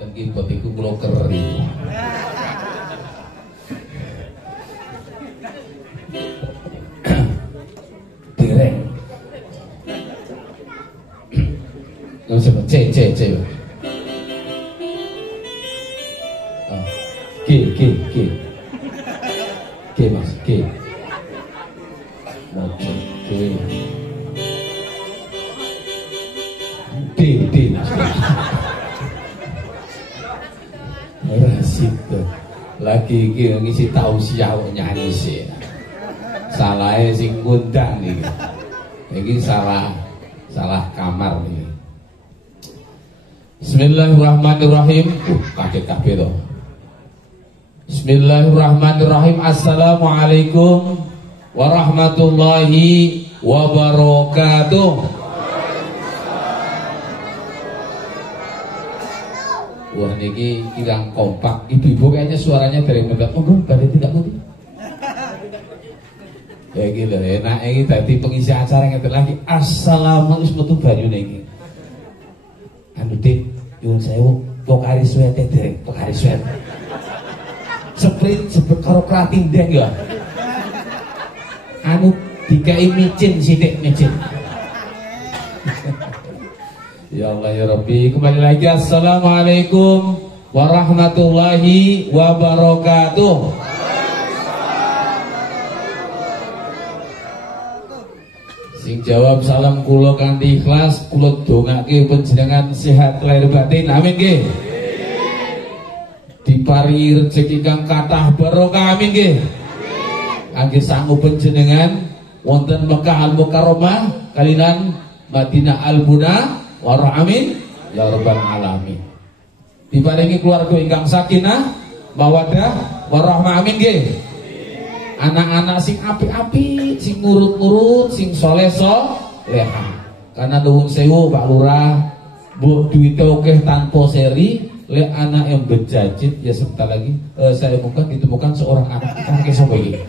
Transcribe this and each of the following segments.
Enten kibot iku kula keri. Dereng. Nggak usah C. G mas, G. Mojo, G. D mas. Rasid tuh. Lagi ngisi tausiah nyanyi sih. Salahnya sing ngundang nih. Ini salah kamar nih. Bismillahirrahmanirrahim. Kaget kabeh to. Bismillahirrahmanirrahim. Assalamualaikum warahmatullahi wabarakatuh. Wah niki kirang kompak. Ibu-ibu kayaknya suaranya dari mendak. Oh, berarti tidak ngerti. Ya gitu, enak ini tadi pengisi acara ngeten lagi. Assalamualaikum metu banyu niki. Anu Dik, nyuwun sewu, pokari suwete dereng, pokari suwete. Seprit karo kratindeng ya. Anu dikai micin sithik micin. Ya Allah ya Rabbi, kembali lagi. Assalamualaikum warahmatullahi wabarakatuh. Sing jawab salam kula kanthi ikhlas, kula dongake panjenengan sehat lahir batin. Amin nggih. Diparingi rezeki kang kathah barokah. Amin nggih. Angge sanggup panjenengan wonten Mekah Al-Mukarramah kalinan Madinah Al-Munawwarah. Amin ya rabbal alamin. Diparingi keluarga ingkang sakinah mawaddah warahmah. Amin nggih. Anak-anak sing api-api, sing nurut-nurut, sing soleh-soleha. Karena nuwun sewu Pak Lurah, mbok duwite akeh tanpa seri, lek anak yang bejajit ya sebentar lagi saya bukan ditemukan seorang anak kakek sapa iki.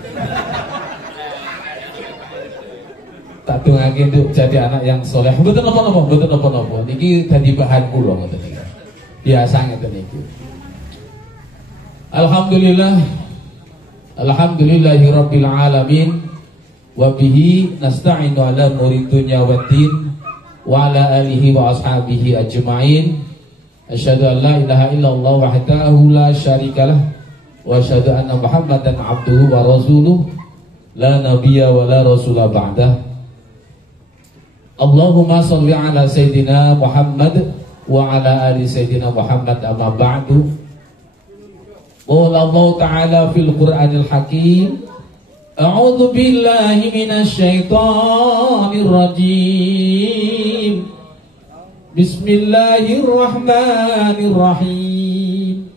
Tak dongake untuk jadi anak yang soleh. Mboten napa-napa. Niki dadi bahan kula ngoten iki. Biasa ngeten iki. Alhamdulillahirabbil alamin wa bihi nasta'inu ala umuri dunya waddin wa ala alihi wa ashabihi ajma'in. Asyhadu an la ilaha illallah wahdahu la syarikalah wa asyhadu anna Muhammadan abduhu wa rasuluh la nabiyya wa la rasula ba'dah. Allahumma shalli ala sayyidina Muhammad wa ala ali sayyidina Muhammad amma ba'du. Qala Allah Ta'ala fil Qur'anil Hakim, A'udzu billahi minasy syaithanir rajim. Bismillahirrahmanirrahim.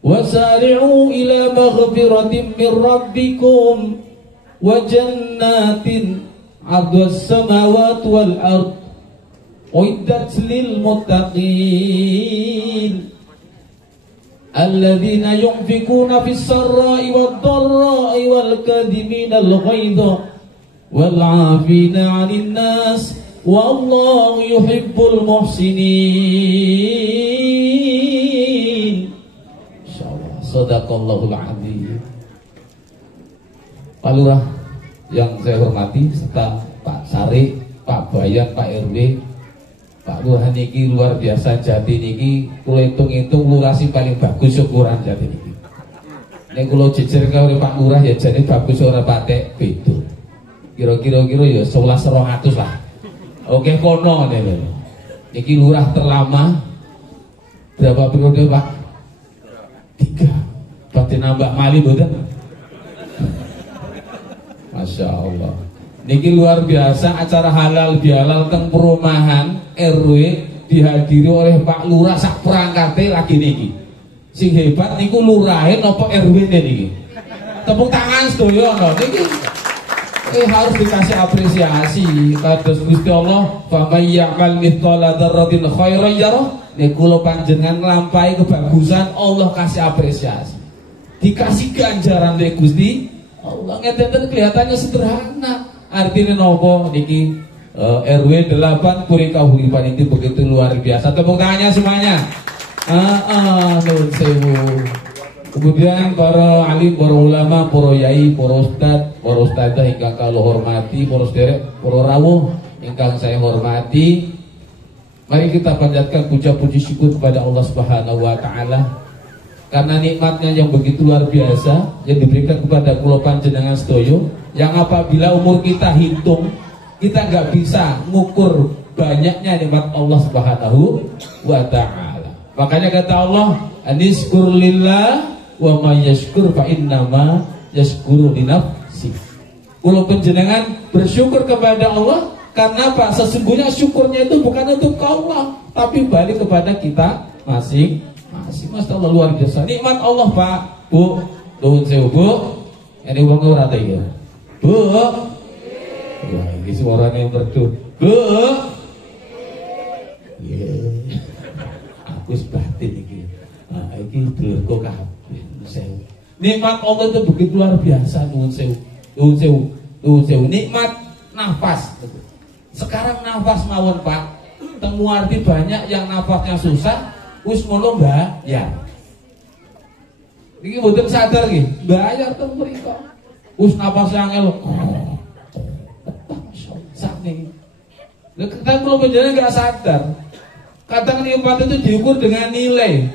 Wasari'u ila maghfiratin min rabbikum wa jannatin 'arduhas samawati wal ard uiddat lil muttaqin. Alladzina yunfikuna fis sarra'i wad dharra'i wal kadhimina al ghaidha wal 'afina 'anil nas wallahu yuhibbul muhsinin. Insyaallah sadaqallahul azim. Pak Lurah yang saya hormati serta Pak Sari, Pak Bayan, Pak RW, Pak Lurah niki luar biasa. Jati niki kula hitung-hitung lurah sing paling bagus ukuran Jati niki. Nek kula jejer karo Pak Lurah ya jane bagus ora patek beda. Kira-kira ya 11.200 lah. Oke kono ngene. Niki lurah terlama berapa periode Pak? 3. Badhe nambah mali mboten? Masya Allah. Niki luar biasa acara halal bihalal teng perumahan RW dihadiri oleh Pak Lurah sak perangkate lagi niki. Sing hebat niku lurahe napa RW-ne niki. Tepuk tangan sedaya niki. Harus dikasih apresiasi kados Gusti Allah, fa may ya'mal mithqala dzarratin khairan yarah. Nek kula panjenengan nglampahi kebagusan Allah kasih apresiasi. Dikasih ganjaran oleh Gusti Allah. Ngeten kelihatannya sederhana. Artinya nopo niki RW 8 Puri Kahuripan itu begitu luar biasa. Tepuk tangannya semuanya. Nuwun sewu. Kemudian para alim, para ulama, para yai, para ustadzah ingkang kula hormati, para sederek, para rawuh ingkang saya hormati. Mari kita panjatkan puja-puji syukur kepada Allah Subhanahu wa taala karena nikmatnya yang begitu luar biasa yang diberikan kepada kula panjenengan sedaya, yang apabila umur kita hitung kita nggak bisa ngukur banyaknya nikmat Allah Subhanahu wa taala. Makanya kata Allah, "Aniskur lillah wa may yashkur fa innama yashkuru li nafsi." Kula panjenengan bersyukur kepada Allah karena apa? Sesungguhnya syukurnya itu bukan untuk Allah, tapi balik kepada kita masing-masing. Masya Allah, luar biasa nikmat Allah, Pak, Bu. Nuwun sewu, Bu. Ini wong ora ta ya? Bu. Ya, iki suarane merdu. Bu. Ya. Aku sebatin iki. Nah, iki dulurku kabeh. Nikmat Allah itu begitu luar biasa. Nuwun sewu. Nikmat nafas. Sekarang nafas mawon, Pak. Temu arti banyak yang nafasnya susah, wis ngono ya. Iki mboten sadar iki, bayar teng mriko. Wis nafasnya angel. Sakniki. Lha kita kalau penjara nggak sadar. Kadang nikmat itu diukur dengan nilai.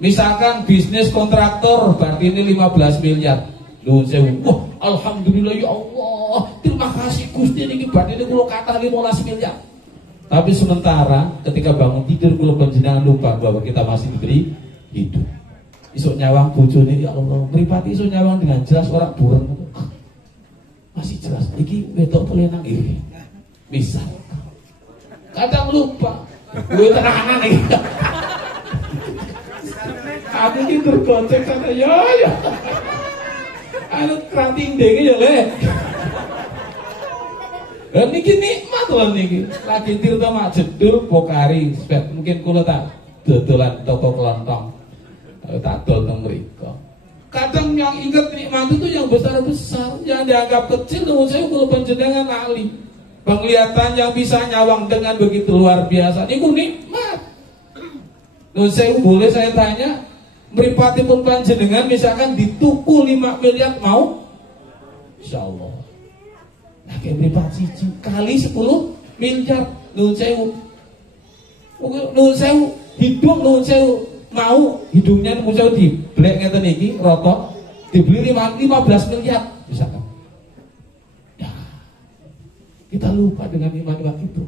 Misalkan bisnis kontraktor berarti ini 15 miliar. Nuwun sewu. Wah, alhamdulillah ya Allah. Terima kasih Gusti niki berarti ini kula kathah 15 miliar. Tapi sementara ketika bangun tidur kula panjenengan lupa bahwa kita masih diberi hidup. Isuk nyawang bojone ya Allah, mripate isuk nyawang dengan jelas ora bureng. Masih jelas iki wedok telenang iki. Misal. Kadang lupa. Gue tenanan iki. Aku iki tergocek sana ya. Anu kranting denge ya le. Niki nikmat lho niki. Lagi tirta mak jedul pokari, mungkin kula tak dodolan toko kelontong. Tak dol nang mriko. Kadang yang ingat nikmat itu yang besar-besar, yang dianggap kecil menurut saya kula panjenengan ahli. Penglihatan yang bisa nyawang dengan begitu luar biasa niku nikmat. Nuwun sewu, boleh saya tanya, mripatipun panjenengan misalkan dituku 5 miliar mau? Insyaallah. Nah, kayak mripat siji kali 10 miliar. Nuwun sewu. Nuwun sewu, hidung nuwun sewu. Mau hidungnya nuwun sewu diblek ngeten iki rata dibeli 15 miliar misalkan. Kita lupa dengan nikmat-nikmat itu.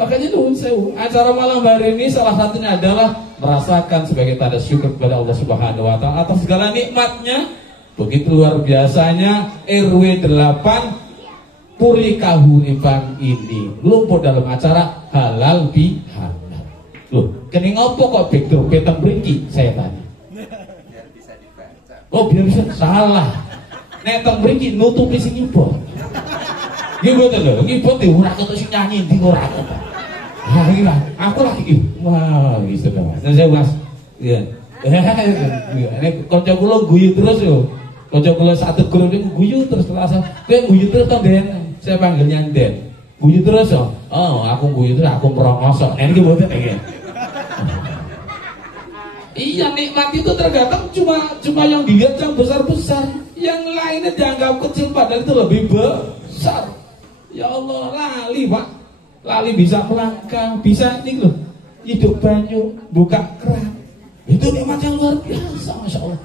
Makanya nuwun sewu, acara malam hari ini salah satunya adalah merasakan sebagai tanda syukur kepada Allah Subhanahu wa taala atas segala nikmatnya. Begitu luar biasanya RW 8 Puri Kahuripan ini lumpuh dalam acara halal bihalal. Loh, kene ngopo kok backdrop peteng mriki? Saya tanya. Biar bisa dibaca. Oh, biar bisa salah. Nek teng mriki nutupi sing nyibot. Nggih mboten lho, nyibot ora ketok sing nyanyi ndi ora ketok. Ha iki lah, aku lagi. Wah, iki sudah. Saya Mas. Iya. Nek kanca kula guyu terus yo. Kanca kula satu grup niku guyu terus terasa. Kowe guyu terus to, Den? Saya panggil Den. Guyu terus yo. Oh, aku guyu terus aku merongosok. Nek iki mboten iki. Iya, nikmat itu tergantung cuma yang dilihat yang besar-besar, yang lainnya dianggap kecil padahal itu lebih besar. Ya Allah, lali Pak, lali bisa melangkah, bisa ini loh, hidup banyu, buka keran, itu nikmat yang luar biasa, Masya Allah.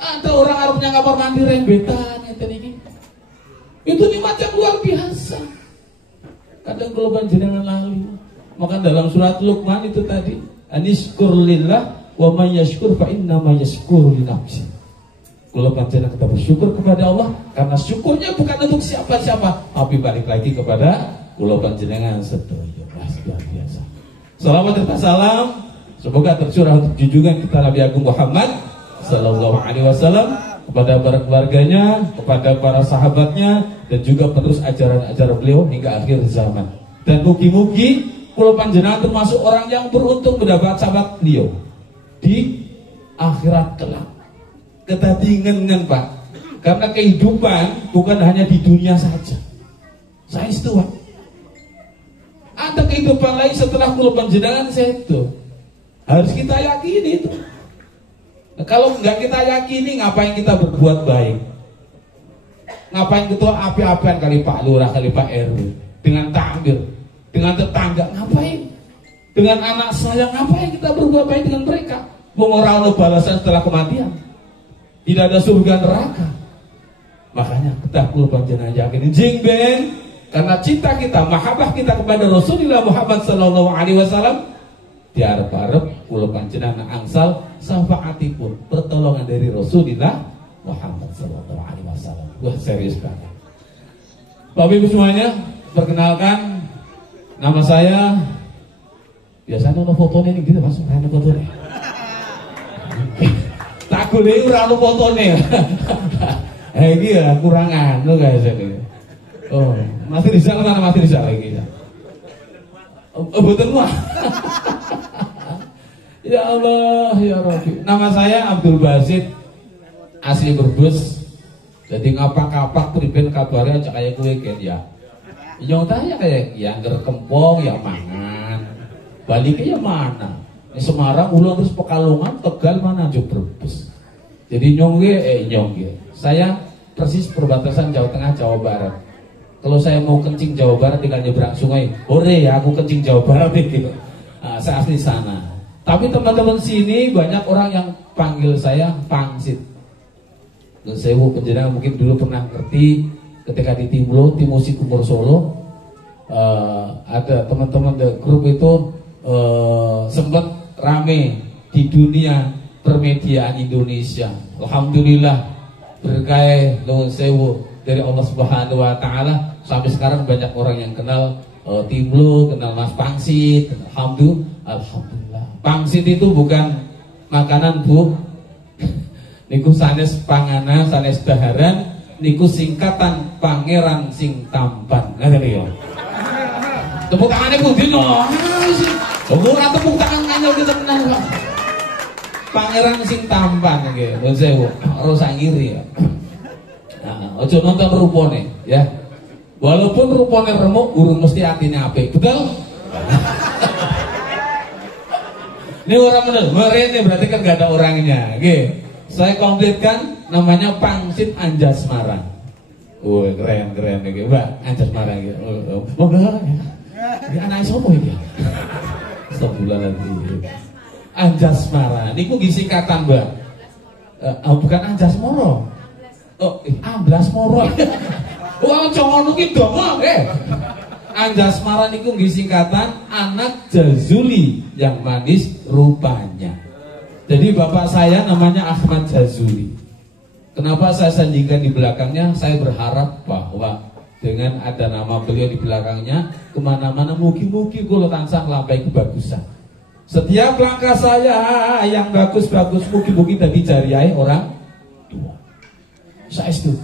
Ada orang Arabnya kamar mandi rembetan, itu nikmat yang luar biasa. Kadang kalau panjenengan lali, maka dalam surat Luqman itu tadi, aniskur lillah wa may yashkur fa inna ma yashkuru li nafsi. Kalau panjenengan kita bersyukur kepada Allah karena syukurnya bukan untuk siapa-siapa, tapi balik lagi kepada kula panjenengan sedaya. Luar biasa. Salawat dan salam semoga tercurah untuk junjungan kita Nabi Agung Muhammad sallallahu alaihi wasallam, kepada para keluarganya, kepada para sahabatnya, dan juga penerus ajaran-ajaran beliau hingga akhir zaman. Dan mugi-mugi kula panjenengan termasuk orang yang beruntung mendapat sahabat beliau di akhirat kelak. Ketadingan Pak, karena kehidupan bukan hanya di dunia saja. Saya itu ada kehidupan lain setelah kula panjenengan sedo. Harus kita yakini itu. Nah, kalau nggak kita yakini, ngapain kita berbuat baik? Ngapain kita api-apian kali Pak Lurah, kali Pak RW, dengan takmir, dengan tetangga, ngapain? Dengan anak saya, ngapain kita berbuat baik dengan mereka? Mengorang balasan setelah kematian. Tidak ada surga neraka. Makanya kita perlu panjenengan yakin jing ben, karena cinta kita, mahabbah kita kepada Rasulullah Muhammad sallallahu alaihi wasallam, diarep-arep kula panjenengan angsal syafaatipun, pertolongan dari Rasulullah Muhammad sallallahu alaihi wasallam. Wah, serius banget. Bapak Ibu semuanya, perkenalkan, nama saya, biasanya ono fotonya nih gitu, masuk ada fotonya. Tak boleh ora ono fotonya. Iki ya kurang anu guys ini. Oh, masih Rizal mana masih Rizal lagi ya. Betul mah. Ya Allah, ya Rabbi. Nama saya Abdul Basit, asli Brebes. Jadi ngapak-ngapak priben kabare aja kayak kowe kan ya. Yang tanya kayak ya ngger kempong ya mangan. Baliknya ya mana? Di Semarang, ulang terus Pekalongan, Tegal mana aja Brebes. Jadi nyong. Saya persis perbatasan Jawa Tengah, Jawa Barat. Kalau saya mau kencing Jawa Barat tinggal nyebrang sungai, hore ya aku kencing Jawa Barat gitu. Nah, saya asli sana. Tapi teman-teman sini banyak orang yang panggil saya Pangsit. Saya penjenengan mungkin dulu pernah ngerti ketika di Timlo, tim musik Umur Solo, ada teman-teman di grup itu sempat rame di dunia permediaan Indonesia. Alhamdulillah berkah nuwun sewu dari Allah Subhanahu wa taala, sampai sekarang banyak orang yang kenal Timlo, kenal Mas Pangsit. Alhamdulillah. Pangsit itu bukan makanan, Bu. Niku sanes panganan, sanes daharan, niku singkatan Pangeran sing tampan. Ngaten ya. Tepuk tangannya Bu Dino. Ora tepuk tangan nganyel kita menang. Pangeran sing tampan nggih, nuwun sewu. Ora sak ngiri ya. Nah, aja nonton rupane ya. Walaupun rupane remuk, urung mesti atine apik. Betul? Ini orang bener, merene berarti kan gak ada orangnya. Nggih. Saya komplitkan, namanya Pangsit Anjasmara. Wah, keren nggih, Mbak. Anjasmara nggih. Oh, enggak. Ini anak sapa iki? Astagfirullahaladzim. Anjasmara niku nggih singkatan, Mbak. Bukan Anjasmara. Oh, Amblasmara. Wah, ngono ki dongo Anjasmara niku nggih singkatan anak Jazuli yang manis rupanya. Jadi bapak saya namanya Ahmad Jazuli. Kenapa saya sandingkan di belakangnya? Saya berharap bahwa dengan ada nama beliau di belakangnya, kemana-mana mugi-mugi kula tansah nglampahi kebagusan. Setiap langkah saya yang bagus-bagus mugi-mugi dadi jariyahe orang tua. Saestu.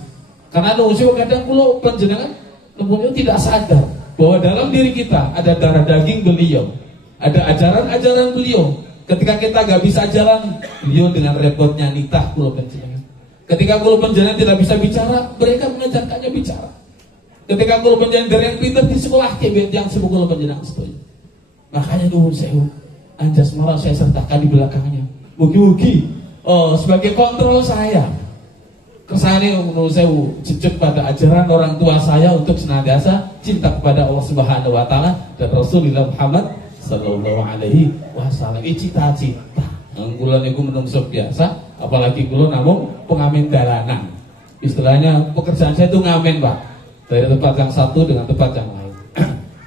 Karena nuwun kadang kula panjenengan nemune tidak sadar bahwa dalam diri kita ada darah daging beliau, ada ajaran-ajaran beliau. Ketika kita gak bisa jalan, beliau dengan repotnya nitah kula panjenengan. Ketika kula panjenengan tidak bisa bicara, mereka mengajarkannya bicara. Ketika kula panjenengan dari yang pintar di sekolah kebet yang sepuh kula panjenengan setuju. Makanya nuwun sewu, Anjasmara saya sertakan di belakangnya. Mugi-mugi sebagai kontrol saya. Kesane menurut saya jejak pada ajaran orang tua saya untuk senantiasa cinta kepada Allah Subhanahu wa taala dan Rasulullah Muhammad sallallahu alaihi wasallam. Cita-cita. Kula niku menungso biasa, apalagi kula namung pengamen dalanan. Istilahnya pekerjaan saya itu ngamen, Pak. Dari tempat yang satu dengan tempat yang lain.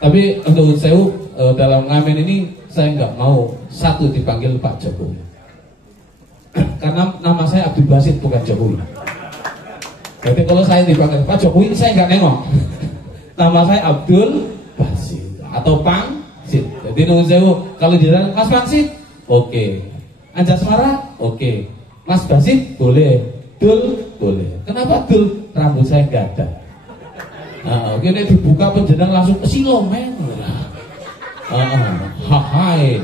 Tapi untuk saya dalam ngamen ini saya nggak mau satu dipanggil Pak Jokowi. Karena nama saya Abdul Basit bukan Jokowi. Jadi kalau saya dipanggil Pak Jokowi, saya nggak nengok. Nama saya Abdul Basit atau Pangsit. Jadi nuwun sewu, kalau di dalam Mas Pangsit, oke. Anjasmara, oke. Mas Basit, boleh. Dul, boleh. Kenapa Dul? Rambut saya nggak ada. Nah, ini dibuka penjenengan langsung silomen. Hai.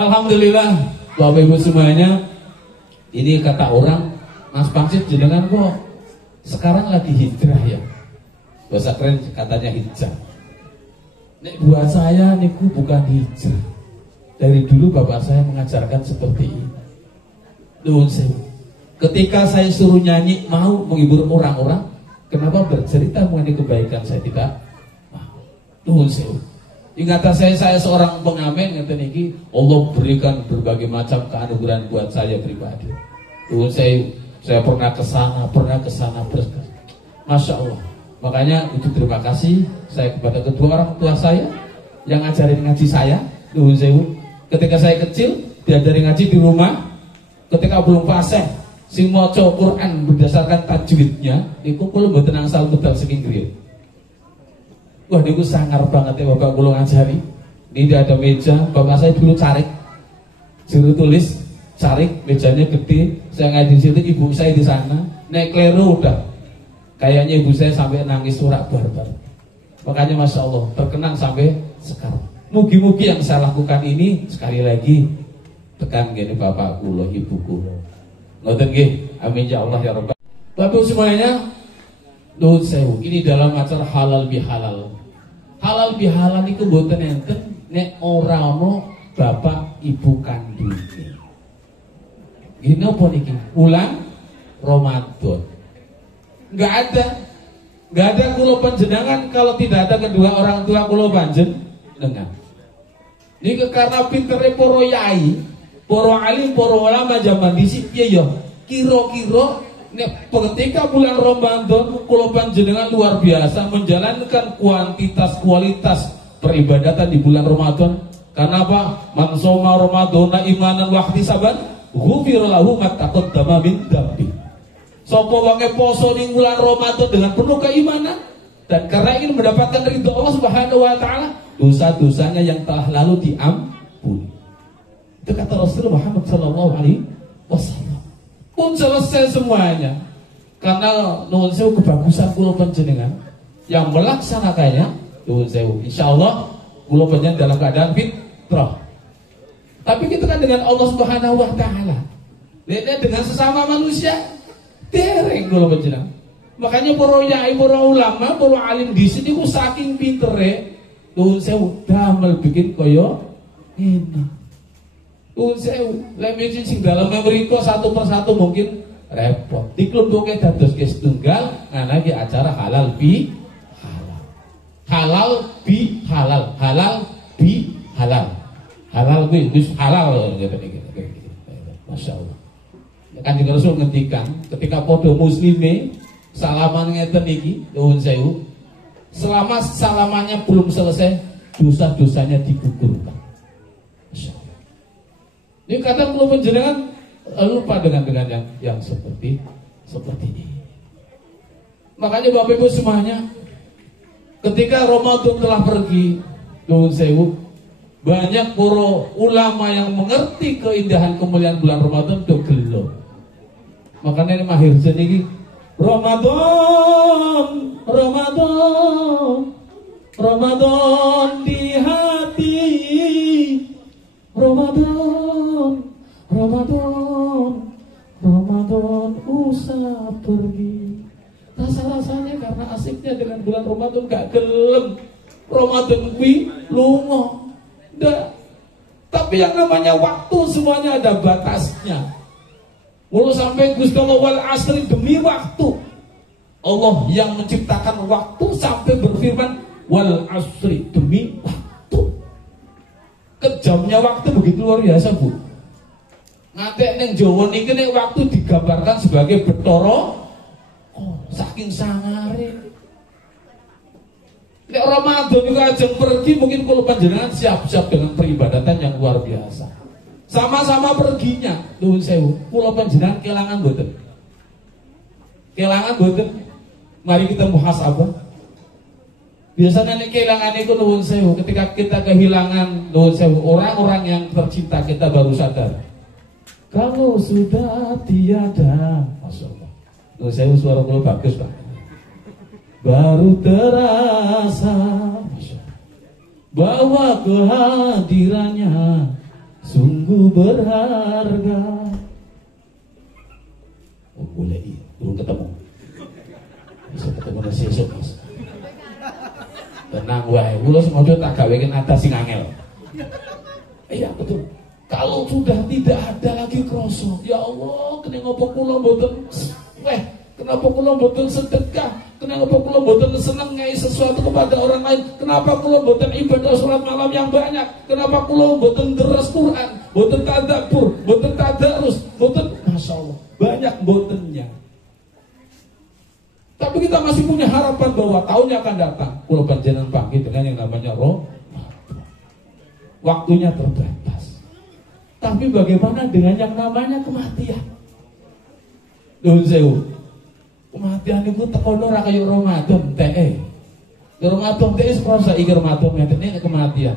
Alhamdulillah, Bapak Ibu semuanya, ini kata orang, Mas Pangsit jenengan kok sekarang lagi hijrah ya. Bahasa keren katanya hijrah. Nek buat saya niku bukan hijrah. Dari dulu bapak saya mengajarkan seperti ini. Nuwun sewu. Ketika saya suruh nyanyi mau menghibur orang-orang, kenapa bercerita mengenai kebaikan saya tidak mau? Nuwun sewu. Ingatan saya seorang pengamen ngeten iki, Allah berikan berbagai macam keanugeraan buat saya pribadi. Nuwun sewu. Saya pernah ke sana, Masya Allah. Makanya untuk terima kasih saya kepada kedua orang tua saya yang ngajarin ngaji saya. Nuwun sewu. Ketika saya kecil diajari ngaji di rumah. Ketika belum fasih sing maca Quran berdasarkan tajwidnya niku kula mboten angsal medal saking griya. Wah niku sangar banget ya bapak kula ngajari. Ini ada meja, bapak saya dulu carik. Juru tulis carik, mejanya gede. Saya ngaji di situ, ibu saya di sana. Nek kleru udah kayaknya ibu saya sampai nangis surak barbar. Makanya Masya Allah terkenang sampai sekarang. Mugi-mugi yang saya lakukan ini sekali lagi tekan gini bapak kula, ibu kula. Ngoten nggih. Amin ya Allah ya Rabbal. Bapak semuanya, nuwun sewu. Ini dalam acara halal bihalal. Halal bihalal niku mboten enten nek ora ana bapak ibu kandung. Ini apa niki? Bulan Ramadan. Enggak ada kula panjenengan kalau tidak ada kedua orang tua kula panjenengan. Niki karena pintere para yai, para alim, para ulama zaman dhisik piye ya? Kira-kira nek ketika bulan Ramadan kula panjenengan luar biasa menjalankan kuantitas kualitas peribadatan di bulan Ramadan. Karena apa? Man shoma Ramadhana imanan wa ihtisaban ghufira lahu ma taqaddama min dzambi. Sapa wae poso ning bulan Ramadan dengan penuh keimanan dan karena ingin mendapatkan ridho Allah Subhanahu wa taala, dosa-dosanya yang telah lalu diampuni. Itu kata Rasulullah Muhammad sallallahu alaihi wasallam. Pun selesai semuanya. Karena nuwun sewu kebagusan kula panjenengan yang melaksanakannya, nuwun sewu. Insyaallah kula panjenengan dalam keadaan fitrah. Tapi kita kan dengan Allah Subhanahu wa taala. Dengan sesama manusia dereng kula panjenengan. Makanya para yai, para ulama, para alim di sini ku saking pintere, nuwun sewu damel bikin kaya ini. Nuwun sewu, lek mesti sing dalem mriko satu persatu mungkin repot. Diklumpuke dados ke setunggal, ana iki acara halal bi halal. Halal bi halal, halal bi halal. Halal kuwi wis halal ngene iki. Masyaallah. Kan juga Rasul ngendikan ketika padha muslime salaman ngeten iki, nuwun sewu. Selama salamannya belum selesai, dosa-dosanya digugurkan. Masyaallah. Ini kata kula panjenengan lupa dengan yang seperti ini. Makanya Bapak Ibu semuanya, ketika Ramadan telah pergi, nuwun sewu, banyak para ulama yang mengerti keindahan kemuliaan bulan Ramadan do gelo. Makanya ini mahir jeniki Ramadan di hati, Ramadan usah pergi. Rasa-rasanya karena asiknya dengan bulan Ramadan gak gelem. Ramadan kuwi lunga. Ndak. Tapi yang namanya waktu semuanya ada batasnya. Mulu sampai Gusti Allah wal asri, demi waktu. Allah yang menciptakan waktu sampai berfirman wal asri, demi waktu. Kejamnya waktu begitu luar biasa, Bu. Ngantek ning Jawa niki nek waktu digambarkan sebagai Bathara, saking sangare. Nek Ramadan juga ajeng pergi, mungkin kalau panjenengan siap-siap dengan peribadatan yang luar biasa. Sama-sama perginya, nuwun sewu. Kula panjenengan kelangan mboten? Kelangan mboten? Mari kita muhasabah. Biasanya nek kelangan itu nuwun sewu, ketika kita kehilangan nuwun sewu orang-orang yang tercinta kita baru sadar. Kalau sudah tiada, Masya Allah. Nuwun sewu suara kula bagus, Pak. Baru terasa bahwa kehadirannya sungguh berharga. Oh boleh iya, belum ketemu. Bisa ketemu nasi esok mas. Tenang wae, kula semoga tak gawekin atas sing angel. Iya betul. Kalau sudah tidak ada lagi kroso, ya Allah, kenapa kula mboten kenapa kula mboten sedekah? Kenapa kula mboten seneng ngai sesuatu kepada orang lain? Kenapa kula mboten ibadah salat malam yang banyak? Kenapa kula mboten deres Quran, mboten tadabbur, mboten tadarus, mboten Masya Allah, banyak mbotennya. Tapi kita masih punya harapan bahwa tahunnya akan datang. Kula panjenengan bangkit dengan yang namanya roh. Waktunya terbatas. Tapi bagaimana dengan yang namanya kematian? Nuwun sewu. Kematian itu tekono ora kaya Ramadan teh. Ramadan teh sekolah saiki Ramadan metene kematian.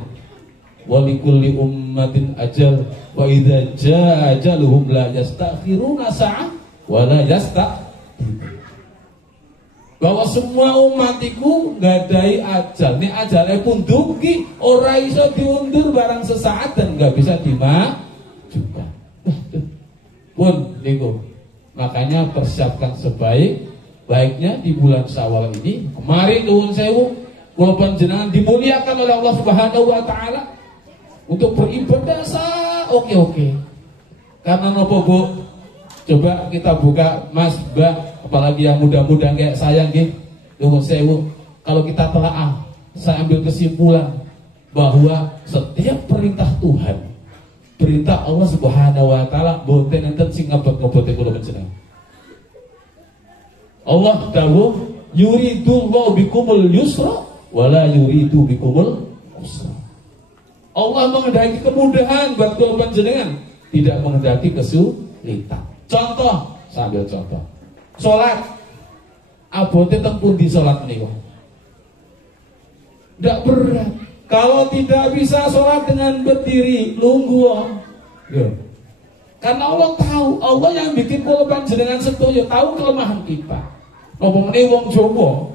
Walikulli ummatin ajal wa idza jaa ajaluhum la yastakhiruna sa'ah wa la yastaqdimun. Bahwa semua umatiku ngadai ajal. Nek ajale pun dugi ora iso diundur barang sesaat dan nggak bisa dimajukan. Pun niku. Makanya persiapkan sebaik-baiknya di bulan Syawal ini. Kemarin nuwun sewu, kula panjenengan dimuliakan oleh Allah Subhanahu wa taala untuk beribadah oke. Karena nopo Bu? Coba kita buka Mas, Mbak, apalagi yang muda-muda kayak saya nggih. Nuwun sewu, kalau kita telaah, saya ambil kesimpulan bahwa setiap perintah Tuhan, perintah Allah Subhanahu wa taala boten enten sing ngebot-ngebote kula panjenengan. Allah dawuh yuridullahu bikumul yusra wala yuridu bikumul usra. Allah menghendaki kemudahan buat kula panjenengan, tidak menghendaki kesulitan. Contoh, sambil contoh. Salat abote teng pundi salat menika? Tidak berat. Kalau tidak bisa sholat dengan berdiri, lungguh. Ya. Karena Allah tahu, Allah yang bikin kula panjenengan sedaya tahu kelemahan kita. Ngomongane wong Jawa.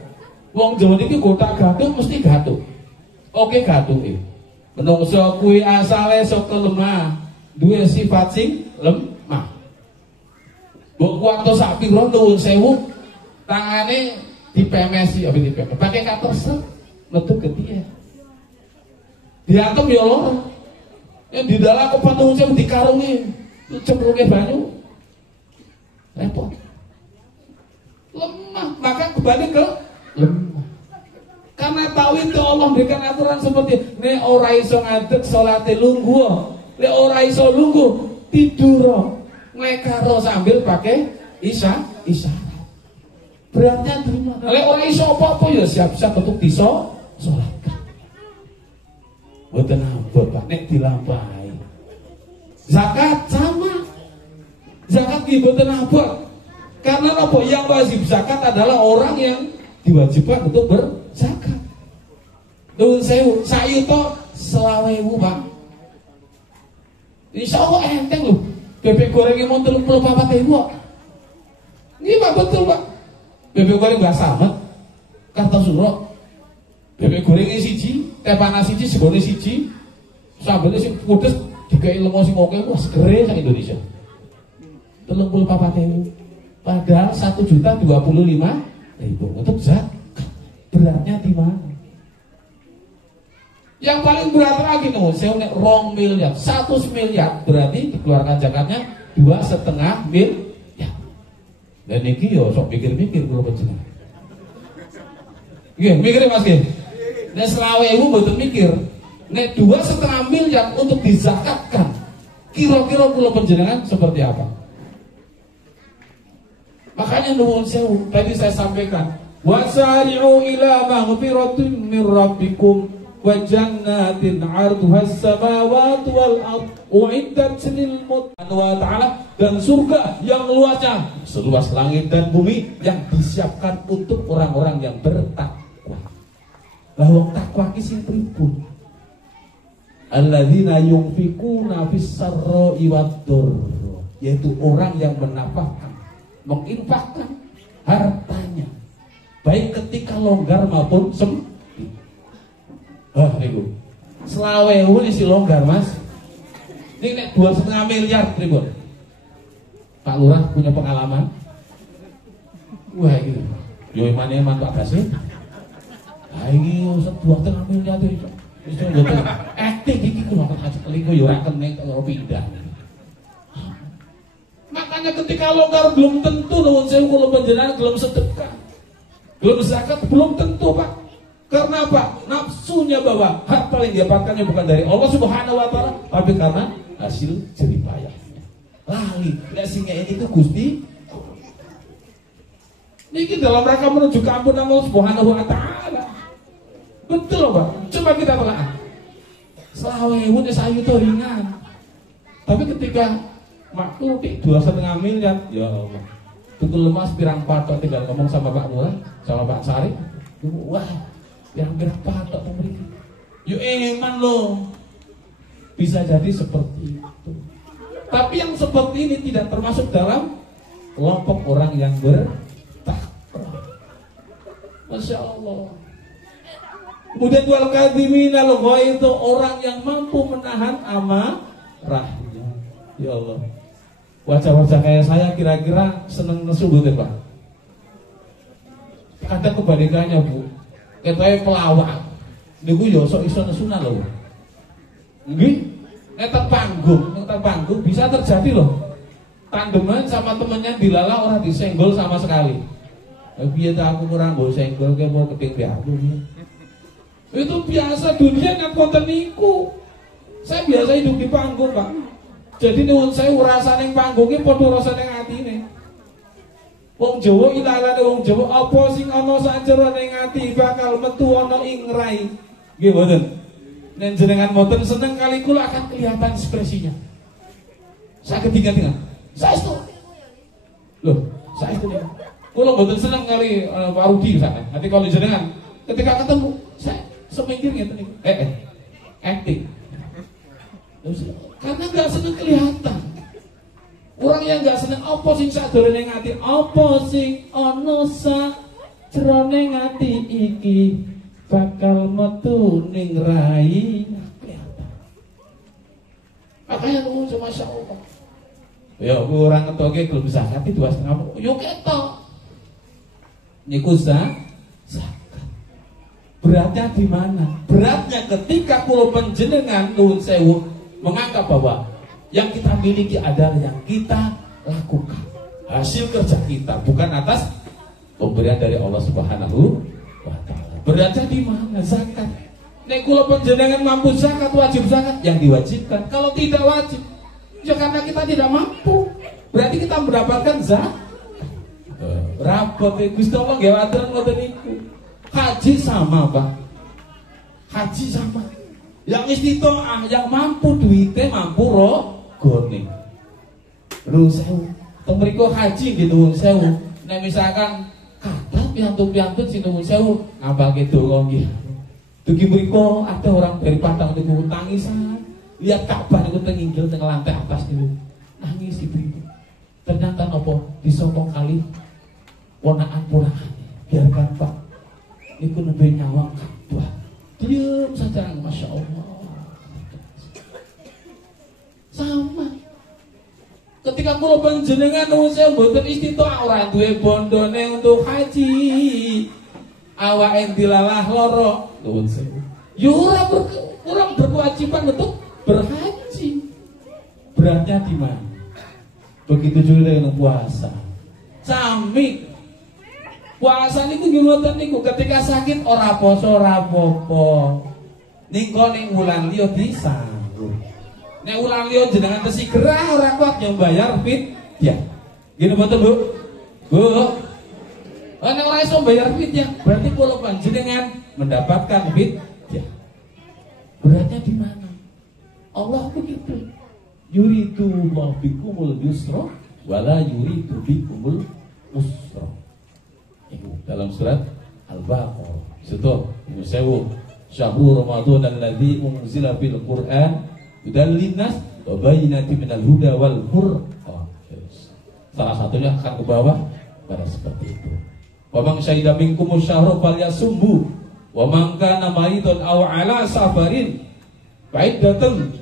Wong Jawa niki gotak gatuk mesti gatuk. Oke gatuke. Menungso kuwi asale saka lemah, duwe sifat sing lemah. Mbok kuwato sak pira nuwun sewu, tangane dipemesi apa dipemesi. Pakai katerse metu getihe. Diantem ya loro. Yang di dalam kepatung saya dikarungi, cemplungnya banyu, repot, lemah. Maka kembali ke lemah. Karena tahu itu Allah berikan aturan seperti nek ora iso ngadeg salate lungguh, nek ora iso lungguh tidur, nglekaro sambil pakai isyarat. Beratnya terima. Nek ora iso apa-apa ya siap-siap untuk salat. Boten abot Pak nek dilampahi. Zakat sama. Zakat ki boten abot. Karena apa? Yang wajib zakat adalah orang yang diwajibkan untuk berzakat. Nuwun sewu, sayuto 20.000 Pak. Insyaallah enteng lho. Bebek gorengnya mau 34.000 kok. Ini Pak betul Pak. Bebek goreng Mbak Slamet Kartosuro. Bebek gorengnya siji, teh panas siji, segone siji, sambelnya sing pedes, dikai lengo sing oke, wah segere sak Indonesia. 34.000. Padahal 1.025.000 untuk zakat. Beratnya di mana? Yang paling berat lagi nih, saya nek 2 miliar, 100 miliar berarti dikeluarkan zakatnya 2,5 miliar. Dan ini yo sok pikir-pikir kalau panjenengan. Iya, mikir Mas nggih. Nek 20.000 mboten mikir. Nek 2,5 miliar untuk dizakatkan. Kira-kira kula panjenengan seperti apa? Makanya nuwun sewu, tadi saya sampaikan, wasari'u ila maghfiratin min rabbikum wa jannatin 'arduhas samawati wal ardh u'iddat lil muttaqin wa ta'ala, dan surga yang luasnya seluas langit dan bumi yang disiapkan untuk orang-orang yang bertakwa. Bahwa takwa ki sing pripun? Alladzina yunfikuna fis sarra'i wad dharra, yaitu orang yang menafkahkan, menginfakkan hartanya baik ketika longgar maupun sempit. Niku 20.000 isi longgar Mas. Ini nek 2,5 miliar pripun? Pak Lurah punya pengalaman? Wah iki yo imane Pak Basit. Ini 2,5 miliar itu. Wis mboten acting iki kula kok aja kelingo ya ora kene karo pindah. Makanya ketika longgar belum tentu nuwun sewu kula panjenengan gelem sedekah. Gelem zakat belum tentu, Pak. Karena apa? Nafsunya bahwa hak paling didapatkannya bukan dari Allah Subhanahu wa taala, tapi karena hasil jerih payahnya. Lali, lek sing ini itu Gusti. Niki dalam rangka menuju ke ampunan Allah Subhanahu wa taala. Betul, Pak. Coba kita telah. Selawewun sayu itu ringan. Tapi ketika makhluk 2,5 miliar, ya Allah. Tukul lemas pirang patok tinggal ngomong sama Pak Lurah, sama Pak Sarip. Wah, pirang patok pemerintah. Yo eman loh. Bisa jadi seperti itu. Tapi yang seperti ini tidak termasuk dalam kelompok orang yang bertakwa. Masya Allah. Kemudian wal kadhiminal ghaidh itu orang yang mampu menahan amarahnya. Ya Allah. Wajah-wajah kayak saya kira-kira seneng nesu betul, Pak. Kadang kebalikannya, Bu. Ketoke pelawak. Niku yo sok iso nesuna lho. Nggih. Nek panggung bisa terjadi loh. Tandeman sama temennya dilalah orang disenggol sama sekali. Piye ta aku kurang mbok senggol ke mau keping aku. Itu biasa dunia kan konten niku. Saya biasa hidup di panggung, Pak. Jadi nuwun saya rasane ning panggunge padha rasane ning atine. Wong Jawa ilalane wong Jawa apa sing ana sak jerone ati bakal metu ana ing rai. Nggih mboten. Nek jenengan mboten seneng kali kula akan kelihatan ekspresinya. Saya ketinggalan. Saya itu. Loh, saya itu. Kula mboten seneng kali Pak Rudi sana. Nanti kalau jenengan ketika ketemu saya semingkir ngeten niku. Acting. Karena nggak seneng kelihatan. Orang yang nggak seneng apa sing sadurunge ngati, apa sing ana sak jroning ati iki bakal metu ning rai kelihatan. Makanya nuwun Masya Allah. Ya orang ketoke gelem zakat 2,5. Yo ketok. Niku zakat. Beratnya di mana? Beratnya ketika kula panjenengan nuwun sewu menganggap bahwa yang kita miliki adalah yang kita lakukan, hasil kerja kita, bukan atas pemberian dari Allah Subhanahu wa taala. Beratnya di mana? Zakat. Nek kula panjenengan mampu zakat, wajib zakat yang diwajibkan. Kalau tidak wajib, ya karena kita tidak mampu. Berarti kita mendapatkan zakat. Rapot Gusti Allah nggih aturan ngoten niku. Haji sama, Pak. Haji sama. Yang istitoah, yang mampu duitnya, mampu rogone. Lu sewu. Teng mriku haji gitu wong sewu. Nek misalkan kata piantun-piantun sing nuwun sewu, ngambake donga nggih. Dugi mriku ada orang dari Padang niku tangisan. Lihat Ka'bah niku teng inggil teng lantai atas niku. Nangis ibu-ibu. Ternyata apa? Disokong kali ponaan-ponaan. Biarkan Pak. Niku nembe nyawang Ka'bah. Diam saja, Masya Allah. Sama. Ketika kula panjenengan nuwun sewu mboten istitoah ora duwe bondone untuk haji. Awake dilalah loro, nuwun sewu. Ya ora berkewajiban untuk berhaji. Beratnya di mana? Begitu juga dengan puasa. Sami. Puasa niku nggih ngoten niku ketika sakit ora poso ora apa-apa. Ning wulan liya disanggup. Nek wulan liya jenengan tesi gerah ora kuat yang bayar fidyah. Nggih mboten, Bu? Bu. Nek ora iso bayar fidyah, berarti kula panjenengan mendapatkan fidyah. Beratnya di mana? Allah begitu. Yuridu bikumul yusra wala yuridu bikumul usra. Dalam surat Al-Baqarah. Situ Ibnu Sewu, Syahrul Ramadan alladzi unzila fil Qur'an hudan linnas wa bayyinatin minal huda wal furqan. Salah satunya akan ke bawah pada seperti itu. Wa man syahida minkum syahra falyasumhu wa man kana maridun aw ala safarin fa'iddatun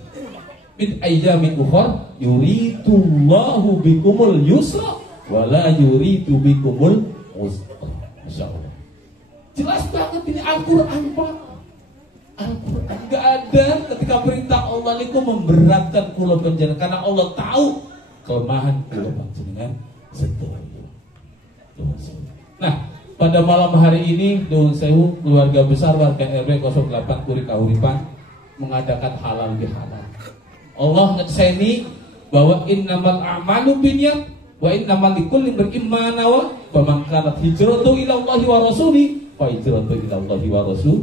min ayyamin ukhra yuridullahu bikumul yusra wa la yuridu bikumul usra. Masya Allah. Jelas banget ini Al-Quran, Pak. Al-Quran nggak ada ketika perintah Allah niku memberatkan kula panjenengan karena Allah tahu kelemahan kula panjenengan sedaya. Nah, pada malam hari ini Nuwun Sewu keluarga besar warga RW 08 Puri Kahuripan mengadakan halal bihalal. Allah ngeseni bahwa innamal a'malu binniyat wa innamal likulli imrin ma nawa faman kanat hijratuhu ila Allahi wa rasuli fa hijratuhu ila Allahi wa rasuli.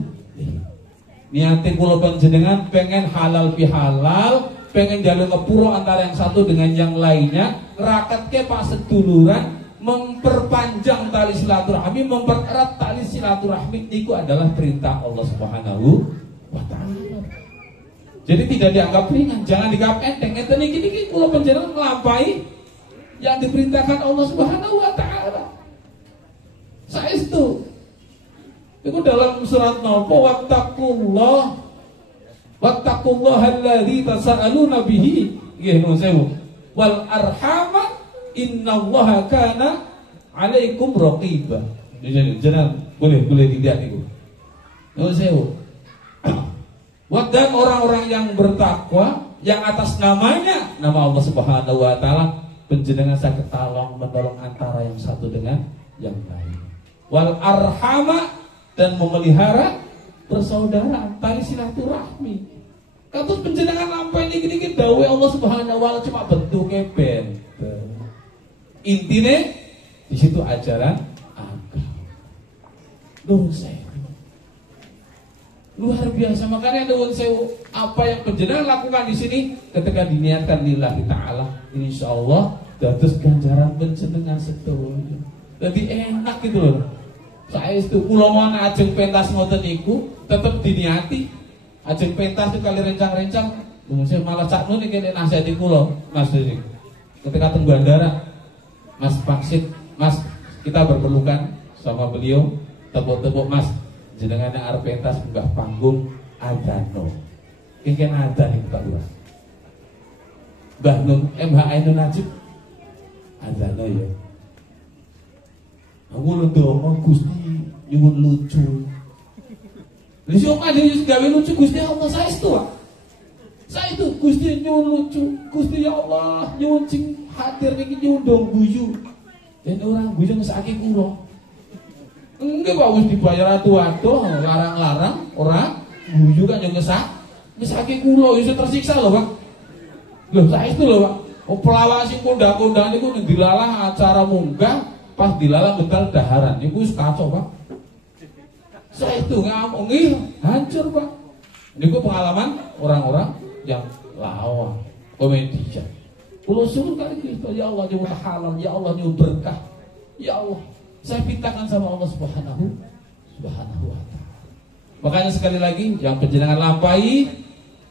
Niate kula panjenengan pengen halal bihalal, pengen jalur ngepuro antara yang satu dengan yang lainnya, rakatke pas seduluran, memperpanjang tali silaturahmi, mempererat tali silaturahmi itu adalah perintah Allah Subhanahu wa taala. Jadi tidak dianggap ringan, jangan dianggap enteng. Enten iki kula panjenengan nglampahi yang diperintahkan Allah Subhanahu wa taala. Saestu itu dalam surat Nopo wattaqullaha alladzi tasaaluna bihi wal arhama innallaha kana 'alaikum raqiba. Jangan boleh dilihat itu. Dan orang-orang yang bertakwa yang atas namanya nama Allah Subhanahu wa taala panjenengan saged menolong antara yang satu dengan yang lain. Wal arhama dan memelihara persaudaraan, tali silaturahmi. Kados panjenengan lampahi niki dawuh Allah Subhanahu wa taala cuma bentuke ben. Intine di situ ajaran agama. Nuwun sewu. Luar biasa, makanya nuwun sewu apa yang panjenengan lakukan di sini ketika diniatkan lillahi taala, insyaallah dados ganjaran panjenengan sedaya. Jadi enak gitu loh. Saestu kula mon ajeng pentas ngoten niku tetep diniati. Ajeng pentas itu kali rencang-rencang, saya malah sakno niki nek nasihati kula, Mas Dik. Ketika teng bandara, Mas Paksit, Mas, kita berpelukan sama beliau, tepuk-tepuk Mas, jenengan arep pentas munggah panggung adano. Kengken adan niku tak urang. Mbah Nun MH Ainun Najib adano ya. Aku ndonga Gusti nyuwun lucu. Lha sing ada gawe lucu Gusti Allah saestu. Saestu Gusti nyuwun lucu. Gusti ya Allah nyuwun sing hadir niki nyuwun dong guyu. Dan orang guyu ngesake kula. Enggak Pak wis dibayar atu-atu larang-larang ora guyu kan yo ngesake kula iso tersiksa lho Pak. Lho saestu lho Pak. Oh pelawak sing kondang-kondang niku dilalah acara munggah pas dilalang betal daharan niku wis kacau Pak. Saya itu ngamuk hancur Pak. Niku pengalaman orang-orang yang lawa komedian. Kula suruh kali Kristo ya Allah nyuwun halal, ya Allah nyuwun berkah. Ya Allah, saya pintakan sama Allah Subhanahu wa taala. Makanya sekali lagi yang panjenengan lampahi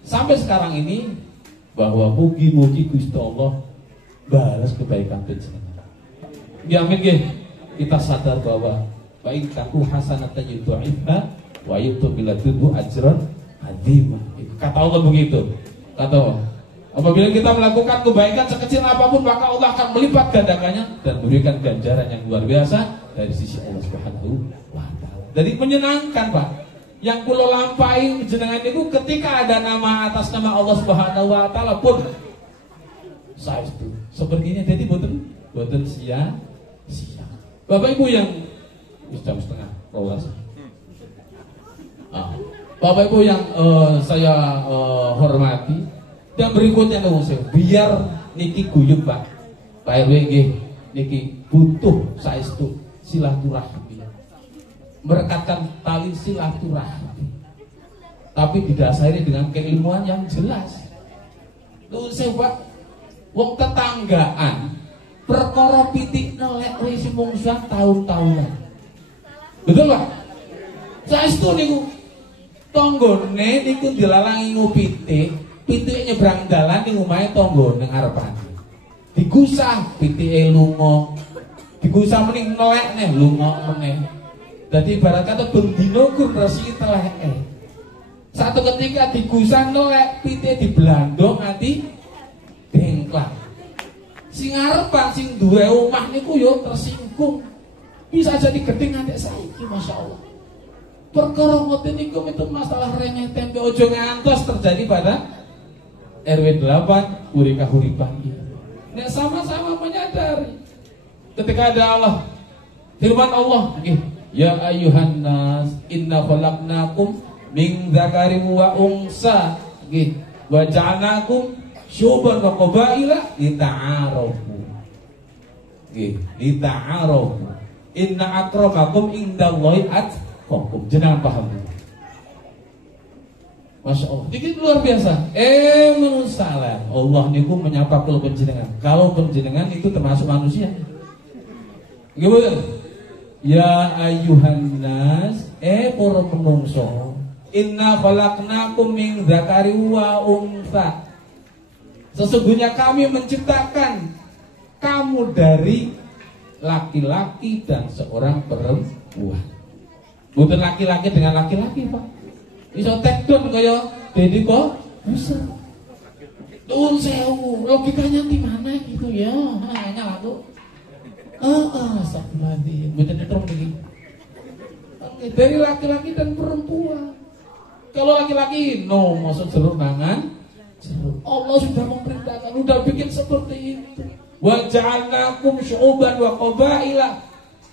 sampai sekarang ini bahwa mugi-mugi Gusti Allah balas kebaikan panjenengan. Ya amin nggih. Kita sadar bahwa baik taku hasanatan yudha'ifha wa yu'ti ladunhu ajran adzima. Kata Allah begitu. Kata Allah, apabila kita melakukan kebaikan sekecil apapun maka Allah akan melipat gandakannya dan memberikan ganjaran yang luar biasa dari sisi Allah Subhanahu wa taala. Jadi menyenangkan Pak. Yang kula lampahi jenengan itu ketika ada nama atas nama Allah Subhanahu wa taala pun saya itu sepertinya jadi boten sia-sia. Bapak Ibu yang jam setengah Bapak Ibu yang saya hormati dan berikutnya biar niki guyub Pak RW nggih niki butuh saestu silaturahmi, merekatkan tali silaturahmi, tapi didasari dengan keilmuan yang jelas. Nuwun sewu Pak, wong tetanggaan perkara pitik nelek wis mungsuh tahun-tahunan. Betul Pak? Saestu niku tanggane niku dilalangi ngupite, pitike nyebrang dalan ning omahe tanggane ngarepane. Digusah pitike lunga. Digusah mending nelek neh lunga meneh. Dadi ibarat kata bendina kur resiki teleke. Satu ketika digusah nelek pitike diblandong nganti dengklang. Sing arepan sing duwe omah niku yo tersinggung. Bisa jadi gedhe nganti saiki masyaallah. Perkara ngoten niku itu masalah remeh tempe ojo ngantos terjadi pada RW 8 Hurika-huripan ini. Nek sama-sama menyadari ketika ada Allah, firman Allah, ya ayuhan nas inna khalaqnakum min dzakarin wa unsa wa ja'alnakum syu'uban wa qabaila lita'arafu. Lita'arafu. Inna akramakum indallahi atqakum. Jenengan paham? Masya Allah, dikit luar biasa. Menurut salah Allah niku menyapa kalau penjenengan. Kalau penjenengan itu termasuk manusia. Gimana? Ya ayuhan nas, para menungso, inna khalaqnakum min dzakari wa untha. Sesungguhnya kami menciptakan kamu dari laki-laki dan seorang perempuan. Bukan laki-laki dengan laki-laki, Pak. Iso tekton kaya Deddy kok bisa. Nuwun sewu, logikanya di mana gitu ya? Hanya aku. Astagfirullahaladzim. Mboten terus iki. Dari laki-laki dan perempuan. Kalau laki-laki no, maksud jeruk mangan jeruk. Allah sudah memerintahkan, sudah bikin seperti itu. Wa ja'alnakum syu'uban wa qabaila,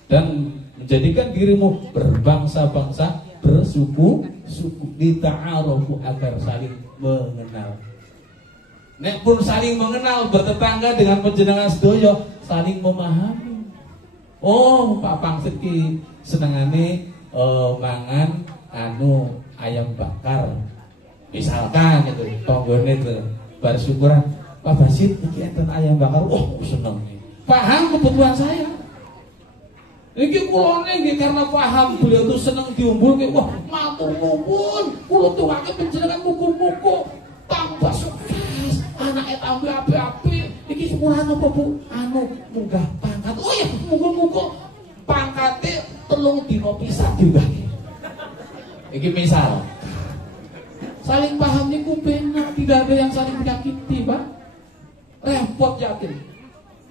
dan menjadikan dirimu berbangsa-bangsa, bersuku-suku, lita'arafu, agar saling mengenal. Nek pun saling mengenal, bertetangga dengan panjenengan sedaya, saling memahami. Oh, Pak Pangsit ki senengane mangan ayam bakar. Misalkan itu tonggone itu bar syukuran, Pak Basit iki enten ayam bakar. Oh, seneng. Paham kebutuhan saya. Iki kula nggih karena paham beliau itu seneng diumbulke. Wah, matur nuwun. Kula tuwake panjenengan muga-muga tambah sukses. Anake tambah apik-apik. Iki syukuran apa, Bu? Munggah pangkat. Oh ya, muga-muga pangkate 3 dina pisah diunggahke. Iki misal. Saling paham niku benar, tidak ada yang saling menyakiti, Pak. Repot yakin.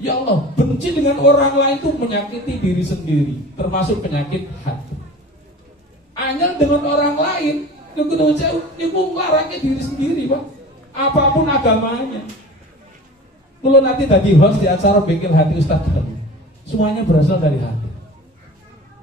Ya Allah, benci dengan orang lain itu menyakiti diri sendiri, termasuk penyakit hati. Hanya dengan orang lain, niku nglarangke diri sendiri, Pak. Apapun agamanya. Kalau nanti tadi host di acara Bengkel Hati Ustaz Danu, semuanya berasal dari hati.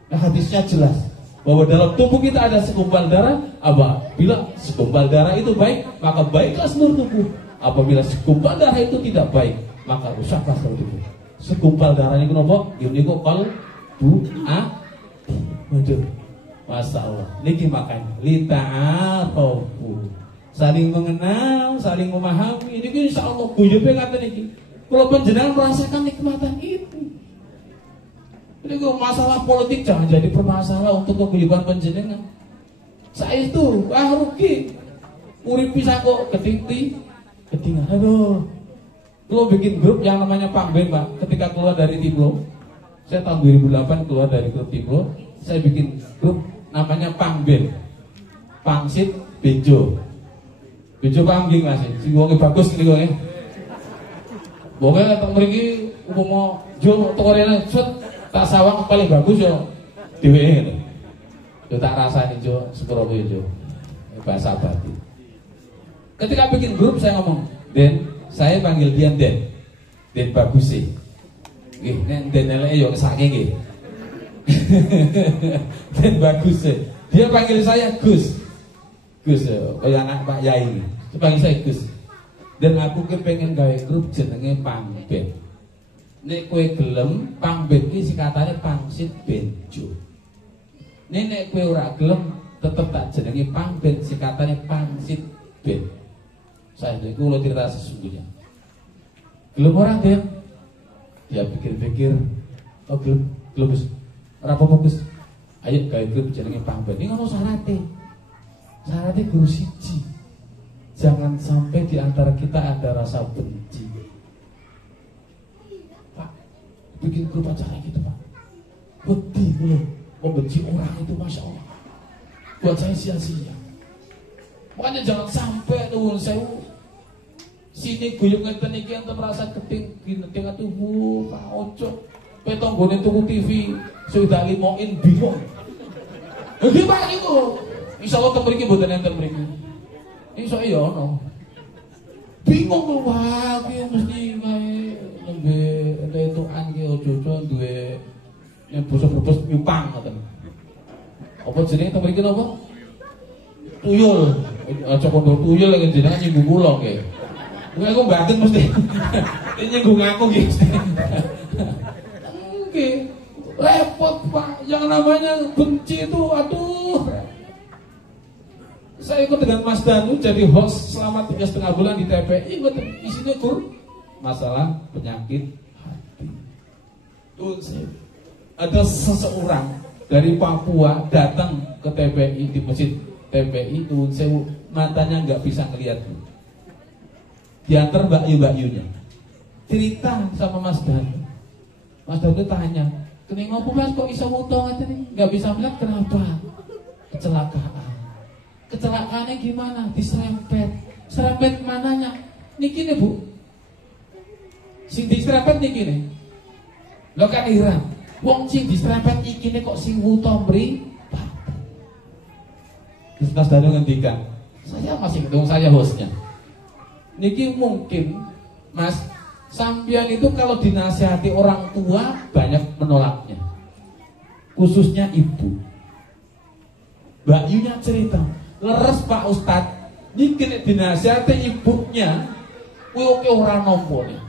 Nah, hadisnya jelas bahwa dalam tubuh kita ada segumpal darah. Apabila segumpal darah itu baik, maka baiklah seluruh tubuh. Apabila segumpal darah itu tidak baik, maka rusaklah seluruh tubuh. Segumpal darahnya kenapa? Niku qalbu waduh. Masya Allah. Niki makanya lita'arafu, saling mengenal, saling memahami. Ini insya Allah guyupe ngaten iki. Kalau panjenengan merasakan nikmatan itu. Ini masalah politik jangan jadi permasalahan untuk kehidupan panjenengan. Saya itu rugi. Urip bisa kok ketinggalan. Aduh. Kalau bikin grup yang namanya Pangben, Pak. Ketika keluar dari Tiplo, saya tahun 2008 keluar dari grup Tiplo, saya bikin grup namanya Pangben. Pangsit Bejo. Bejo panggil Mas. Sing wonge bagus niku nggih. Pokoknya tak mriki upama jo toko rene tak sawang paling bagus yo dheweke ngene. Yo tak rasani jo sepuro kuwi jo. Bahasa batin. Ketika bikin grup saya ngomong, Den, saya panggil dia Den. Den bagus sih. Nggih, nek Den eleke yo kesake nggih. Den bagus sih. Dia panggil saya Gus. Gus, kaya anak Pak Yai. Dia panggil saya Gus. Dan aku kepengen gawe grup jenenge Pangben. Nek kowe gelem, Pangben ki singkatane Pangsit Benjo. Nek kowe ora gelem, tetep tak jenenge Pangben, singkatane Pangsit Ben. Saya itu lo cerita sesungguhnya. Gelem orang dia, dia pikir-pikir, oh gelem Gus, ora apa-apa Gus. Ayo gawe grup jenenge Pangben. Ini ono syaratnya guru siji. Jangan sampai di antara kita ada rasa benci. Pak, bikin grup acara gitu, Pak. Beti loh, membenci orang itu, Masya Allah. Buat saya sia-sia. Makanya jangan sampai tuh saya sini guyung ngeten iki enten merasa keting tubuh Pak Ojo. Petonggone tuku TV sudah limoin bingung. Nggih Pak niku. Insyaallah teng mriki mboten enten mriki. Iso iya ono. Bingung lho Pak, ki mesti kae nembe entuk-entukan ki ojo-ojo duwe nek basa Brebes nyupang ngoten. Apa jenenge teng mriki napa? Tuyul. Aja kondo tuyul lek jenengan nyinggung kula nggih. Kuwi aku mbaten mesti. Nyinggung aku nggih. Oke. Repot Pak, yang namanya benci itu aduh. Saya ikut dengan Mas Danu jadi host selama 3,5 bulan di TPI. Isinya masalah penyakit hati. Tuh, ada seseorang dari Papua datang ke TPI, di masjid TPI itu matanya nggak bisa ngelihat. Diantar mbak-yunya cerita sama Mas Danu. Mas Danu tanya, kenapa ngopo Mas kok iso wuto ngene? Nggak bisa melihat kenapa? Kecelakaan. Kecelakaannya gimana? Diserempet. Serempet mananya? Niki nih Bu. Sing diserempet niki nih. Lo kan heran. Wong sing diserempet iki nih kok sing wuto mri. Terus Mas Danu ngendikan, saya masih ketemu saya hostnya. Niki mungkin Mas, sampean itu kalau dinasihati orang tua banyak menolaknya, khususnya ibu. Mbak Yunya cerita, leres Pak Ustadz, niki nek dinasihati ibunya, oke orang nompo nih.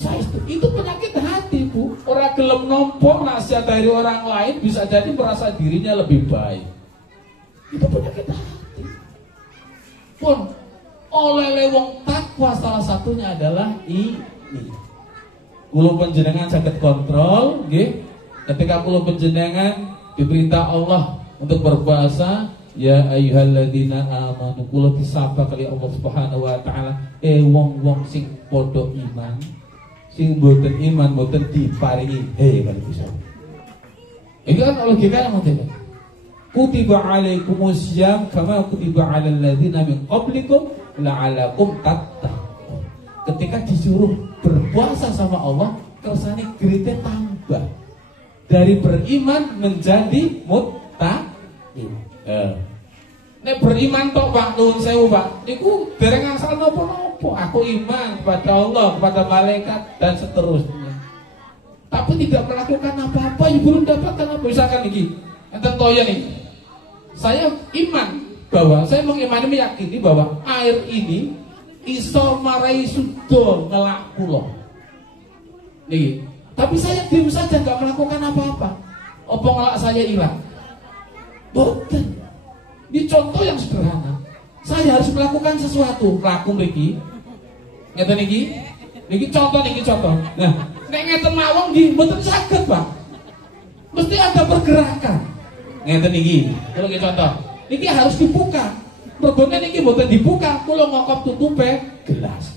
Saya itu penyakit hati Bu, orang gelem nompo nasihat dari orang lain bisa jadi merasa dirinya lebih baik. Itu penyakit hati. Pun oleh wong takwa salah satunya adalah ini. Kulo panjenengan saged kontrol, nggih. Ketika kulo panjenengan diperintah Allah untuk berpuasa, ya ayyuhalladzina amanu, kulo disapa kali Allah Subhanahu wa taala, wong-wong sing padha iman, sing mboten iman mboten diparingi kali bisa. Iki kan logika ngoten. Kutiba alaikumusiyam kama kutiba alal ladzina min qablikum la'alakum tattaqun. Ketika disuruh berpuasa sama Allah, kersane grade tambah dari beriman menjadi muttaqin. Nek beriman tok Pak, nuwun sewu Pak, niku dereng asal napa-napa. Aku iman kepada Allah, kepada malaikat dan seterusnya. Tapi tidak melakukan apa-apa, ya belum dapatkan apa. Misalkan iki, enten toya nih. Saya iman bahwa saya meyakini bahwa air ini iso marai sudo ngelak kula. Nih, tapi saya diam saja nggak melakukan apa-apa. Apa ngelak saya hilang? Boten. Ini contoh yang sederhana. Saya harus melakukan sesuatu. Laku niki, ngeten niki contoh. Nah, nek ngeten mawon nggih mboten saged, Pak. Mesti ada pergerakan. Ngeten niki, kalau nggih contoh. Niki harus dibuka. Mergone niki mboten dibuka, kula ngokop tutupe gelas.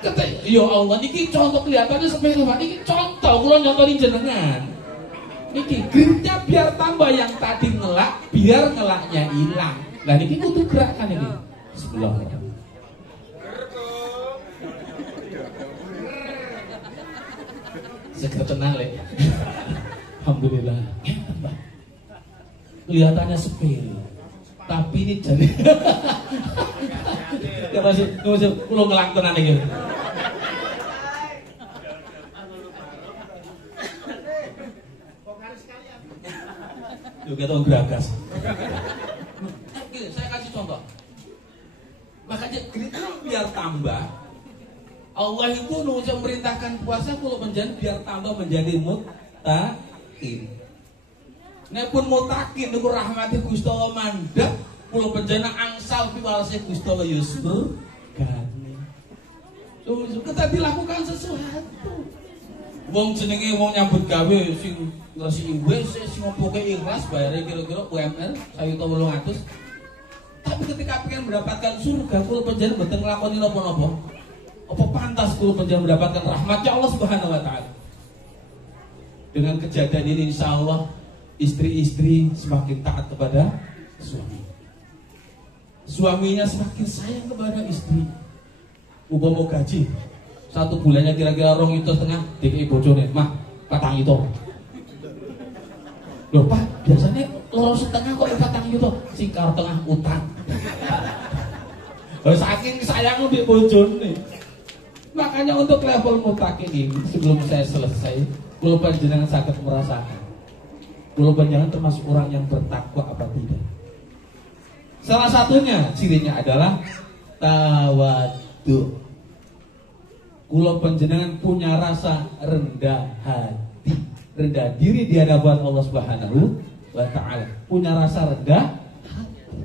Kata, ya Allah, niki contoh kelihatannya sepele, Pak. Niki contoh, kula nyontohin jenengan. Niki gritnya biar tambah yang tadi ngelak, biar ngelaknya hilang. Nah niki kudu gerakan ini. Bismillahirrahmanirrahim. Segera tenang le. Alhamdulillah. Kelihatannya sepele, tapi ini jadi. Ya masih pulau ngelang tenan iki. Juga tahu geragas. Saya kasih contoh. Makanya gritnya biar tambah. Allah itu nuwun memerintahkan puasa kulo panjenengan biar tambah menjadi muttaqin. Nek pun muttaqin niku rahmati Gusti Allah mandhap, kulo panjenengan angsal piwalase Gusti Allah yusbur gane. So, kita dilakukan sesuatu. Wong jenenge wong nyambut gawe sing ngresi WC sing ngopoke ikhlas bayare kira-kira UMR 1.800. Tapi ketika pengen mendapatkan surga, kulo panjenengan mboten nglakoni napa-napa. Apa pantas kulo panjenengan mendapatkan rahmatnya Allah Subhanahu wa taala? Dengan kejadian ini insyaallah istri-istri semakin taat kepada suami. Suaminya semakin sayang kepada istri. Umpama gaji 1 bulannya kira-kira 2,5 juta, DKI bojone, mah 4 itu. Loh Pak, biasanya loro setengah kok 4 juta, sikar tengah utang. Saking sayang mbek bojone. Makanya untuk level mutakin ini, sebelum saya selesai, kula panjenengan saged merasakan. Kula panjenengan termasuk orang yang bertakwa apa tidak? Salah satunya cirinya adalah tawadhu. Kula panjenengan punya rasa rendah hati, rendah diri di hadapan Allah Subhanahu wa taala. Punya rasa rendah hati.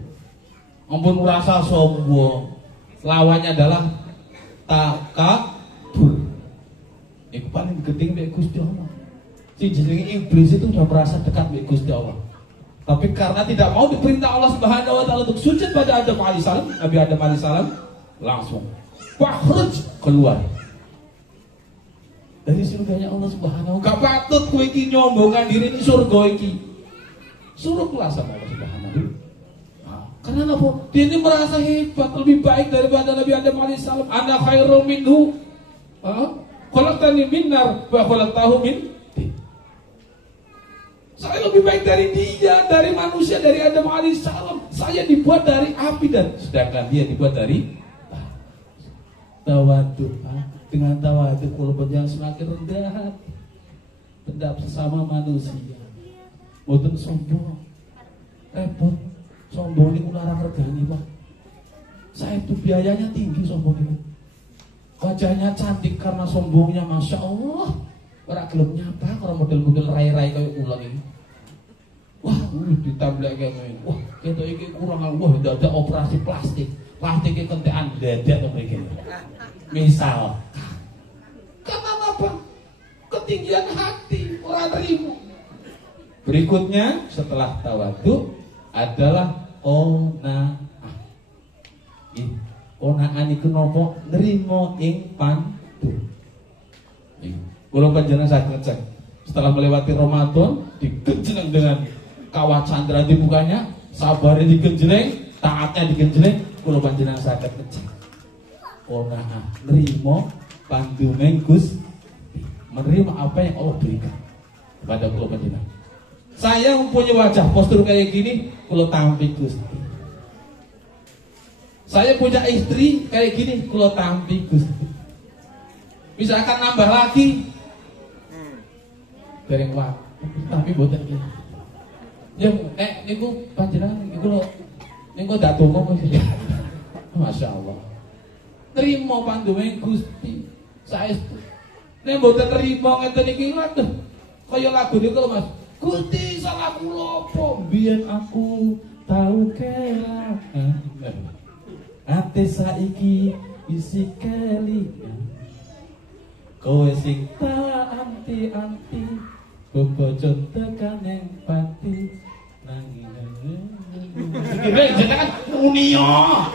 Ampun rasa sombong. Lawannya adalah takabur. Itu paling gedeng mbek Gusti Allah. Si jenenge iblis itu sudah merasa dekat mbek Gusti Allah. Tapi karena tidak mau diperintah Allah Subhanahu wa taala untuk sujud pada Adam alaihissalam, Nabi Adam alaihissalam langsung fakhruj keluar dari surganya Allah Subhanahu. Gak patut kowe iki nyombongan diri di surga iki. Suruh keluar sama Allah Subhanahu. Karena apa? Dia ini merasa hebat, lebih baik daripada Nabi Adam alaihissalam. Ana khairum minhu. Khalaqtani min nar wa khalaqtahu min tin. Saya lebih baik dari dia, dari manusia, dari Adam alaihissalam. Saya dibuat dari api dan sedangkan dia dibuat dari tawadhu. Dengan tawadhu kalau berjalan semakin rendah hati terhadap sesama manusia. Boten sombong. Repot. Sombong ini ular regani Pak. Saya itu biayanya tinggi sombong ini. Wajahnya cantik karena sombongnya, masya Allah. Orang gelap nyapa kalau model-model rai-rai kayak ular ini. Wah, ditamblek kayak gini. Wah, kita ini kurang. Wah, tidak ada operasi plastik. Plastiknya kentekan dadak atau begini. Misal, karena apa? Ketinggian hati orang terima. Berikutnya setelah tawadhu adalah qanaah. Qanaah niku napa? Nrimo ing pandu. Kula panjenengan saged ngecek. Setelah melewati Ramadan, digenjleng dengan kawah candra di mukanya, sabarnya digenjleng, taatnya digenjleng, kula panjenengan saged ngecek. Qanaah, nrimo panduning Gusti. Menerima apa yang Allah berikan kepada kula panjenengan. Saya mempunyai wajah postur kayak gini, kalau tampi Gusti. Saya punya istri kayak gini, kalau tampi Gusti. Misalkan nambah lagi, dereng waktu, tapi boten iki. Ya, niku panjenengan niku lho, niku dak donga kok. Masya Allah. Terima pandume Gusti. Saestu. Nek boten terima ngeten iki, waduh. Kaya lagu niku lho Mas. Gusti salah kula apa? Biyen aku tau kelangan. Ate saiki isi kelingan. Kowe sing tak anti-anti, bebojon tekaning pati nanging. Iki jenengan unia.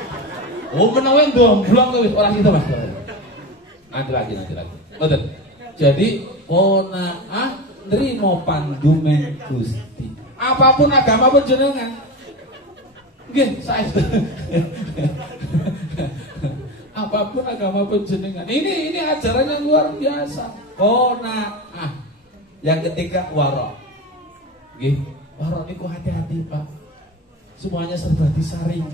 Oh menawa ndomblong wis ora gitu Mas. Nanti lagi. Betul. Jadi qanaah nrimo pandumen Gusti. Apapun agama panjenengan. Nggih, saestu. Apapun agama panjenengan. Ini ajaran yang luar biasa. Qanaah. Yang ketiga wara. Nggih, wara niku hati-hati, Pak. Semuanya serba disaring.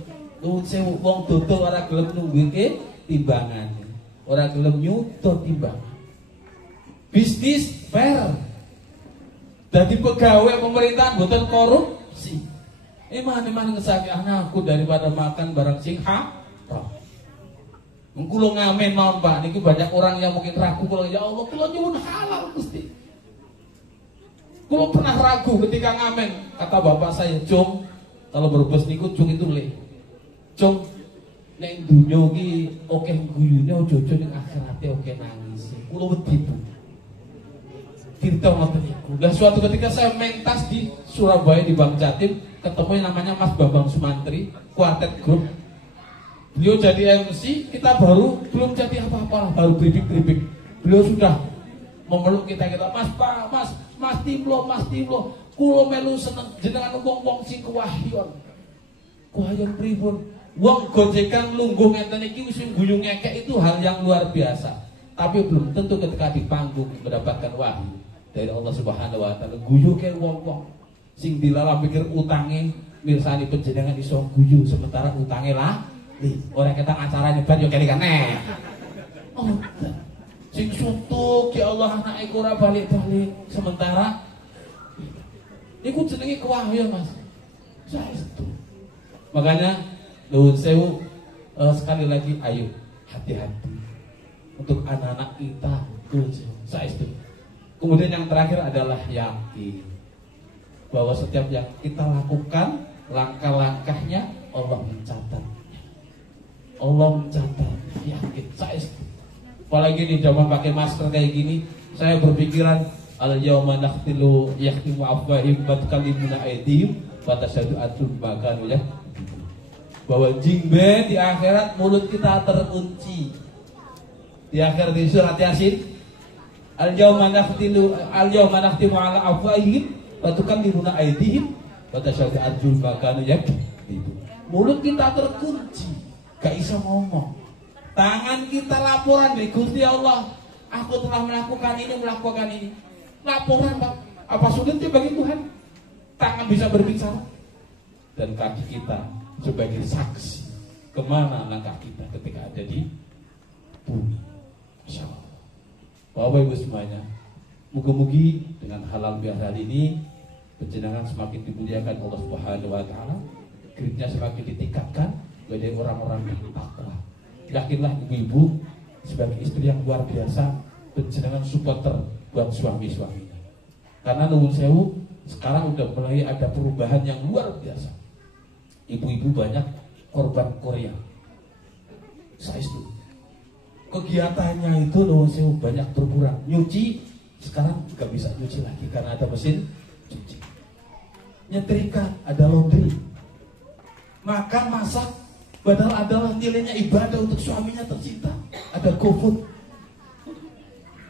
Nuwun sewu wong dodol ora gelem nunggike timbangane. Ora gelem nyuto timbangan. Bisnis fair. Jadi pegawai pemerintahan bukan korupsi. Iman ngesaki anakku daripada makan barang sing haram. Kulo ngamen mawon Pak, niki banyak orang yang mungkin ragu kalau ya Allah kulo nyuwun halal Gusti. Kulo pernah ragu ketika ngamen, kata bapak saya, "Cung, kalau berbes niku cung itu le. Cung, nek dunya iki oke guyune ojo-ojo ning akhirate oke nangis." Kulo wedi Bu. Tirta ngoten niku. Dan suatu ketika saya mentas di Surabaya di Bank Jatim, ketemu yang namanya Mas Bambang Sumantri, Quartet Group. Beliau jadi MC, kita belum jadi apa-apa, baru briefing. Beliau sudah memeluk kita, Mas Pak, Mas Timlo, kulo melu seneng jenengan wong-wong sing kewahyon. Kewahyon pripun? Wong gojekan lungguh ngeten iki sing guyu ngekek itu hal yang luar biasa. Tapi belum tentu ketika di panggung mendapatkan wahyu dari Allah Subhanahu wa taala guyu ke wong-wong. Sing dilalah pikir utange mirsani panjenengan iso guyu sementara utange lali. Ora ketak acara nyebat yo kene kaneh. Oh, sing suntuk ya Allah anake ora balik-balik sementara iku jenenge kewahya Mas. Saestu. Makanya nuwun sewu sekali lagi ayo hati-hati untuk anak-anak kita nuwun sewu. Saestu. Kemudian yang terakhir adalah yakin bahwa setiap yang kita lakukan langkah-langkahnya Allah mencatat. Allah mencatat. Yakin saestu. Apalagi di zaman pakai masker kayak gini, saya berpikiran al-yawma nakhtilu yakhtimu afwahim wa tukallimuna aydihim wa tashhadu arjuluhum ya. Bahwa jingbe di akhirat mulut kita terkunci. Di akhir di surat Yasin, al-yawma nakhtimu ala afwahim wa tukallimuna aydihim wa tashhadu arjuluhum ya. Mulut kita terkunci, gak bisa ngomong. Tangan kita laporan dari Gusti Allah. Aku telah melakukan ini. Laporan Pak. Apa sulitnya bagi Tuhan? Tangan bisa berbicara. Dan kaki kita sebagai saksi kemana langkah kita ketika ada di bumi. Masya Allah. Bapak Ibu semuanya, mugi-mugi dengan halal bihalal ini panjenengan semakin dimuliakan Allah Subhanahu wa taala, grade-nya semakin ditingkatkan menjadi orang-orang yang takwa. Yakinlah ibu-ibu sebagai istri yang luar biasa, panjenengan supporter buat suami-suaminya. Karena nuwun sewu, sekarang udah mulai ada perubahan yang luar biasa. Ibu-ibu banyak korban Korea. Saestu. Kegiatannya itu nuwun sewu banyak berkurang. Nyuci sekarang nggak bisa nyuci lagi karena ada mesin cuci. Nyetrika ada laundry. Makan masak padahal adalah nilainya ibadah untuk suaminya tercinta. Ada GoFood.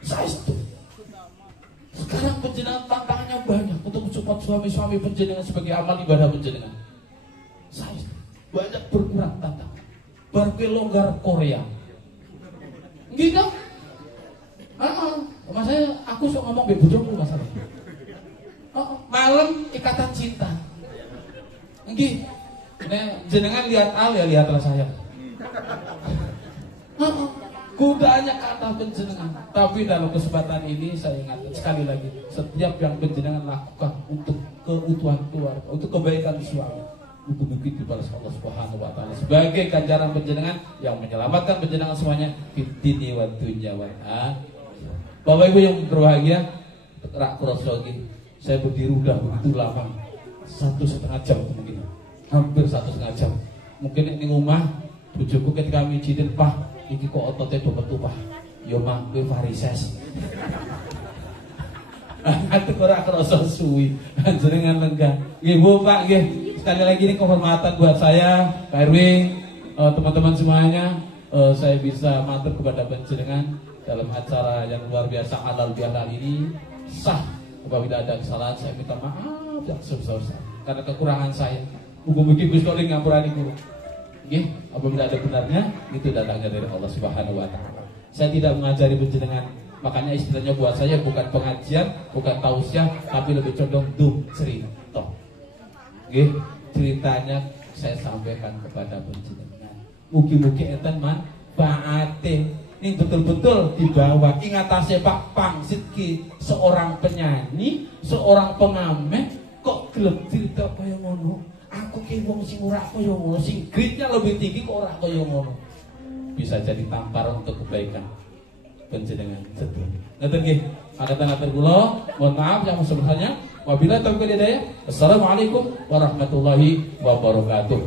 Saestu. Sekarang panjenengan tantangannya banyak untuk mensupport suami-suami panjenengan sebagai amal ibadah panjenengan. Saestu. Banyak berkurang tantangan. Barke longgar Korea. Gitu. Maksudnya aku sok ngomong mbek bojoku masalah. Malam ikatan cinta. Nggih. Nek jenengan lihat al ya lihatlah saya. Godaannya kata panjenengan. Tapi dalam kesempatan ini saya ingatkan sekali lagi, setiap yang panjenengan lakukan untuk keutuhan keluarga, untuk kebaikan suami, mugi-mugi dibalas Allah Subhanahu wa taala sebagai ganjaran panjenengan yang menyelamatkan panjenengan semuanya fid dini wad dunya wal akhirah. Bapak Ibu yang berbahagia, rak krosogi, saya berdiri udah begitu lama, 1,5 jam mungkin. Hampir 1,5 jam. Mungkin ini rumah bojoku ketika mijinin, Pak, iki kok ototnya do metu, Pak. Yo mang kowe varises. Atuh ora krasa suwi, jenengan lenggah. Nggih, Bu, Pak, nggih. Sekali lagi ini kehormatan buat saya, Pak RW, teman-teman semuanya, saya bisa matur kepada panjenengan dalam acara yang luar biasa halal bihalal ini. Sah, apabila ada kesalahan saya minta maaf yang sebesar-besar karena kekurangan saya. Mugi-mugi Gusti Allah ngampurani kula. Nggih, apabila ada benarnya itu datangnya dari Allah Subhanahu wa taala. Saya tidak mengajari panjenengan, makanya istilahnya buat saya bukan pengajian, bukan tausiah, tapi lebih condong dum cerita. Nggih, ceritanya saya sampaikan kepada panjenengan. Mugi-mugi enten manfaate. Ini betul-betul dibawa. Ingatase Pak Pangsit ki seorang penyanyi, seorang pengamen kok gelem cerita kaya ngono. Aku ki wong sing ora kaya ngono, sing grade-nya lebih tinggi kok ora kaya ngono. Bisa jadi tamparan untuk kebaikan panjenengan sedaya. Ngoten nggih. Atur kula, mohon maaf yang sebelumnya. Wabillahi taufiq wal hidayah. Assalamualaikum warahmatullahi wabarakatuh.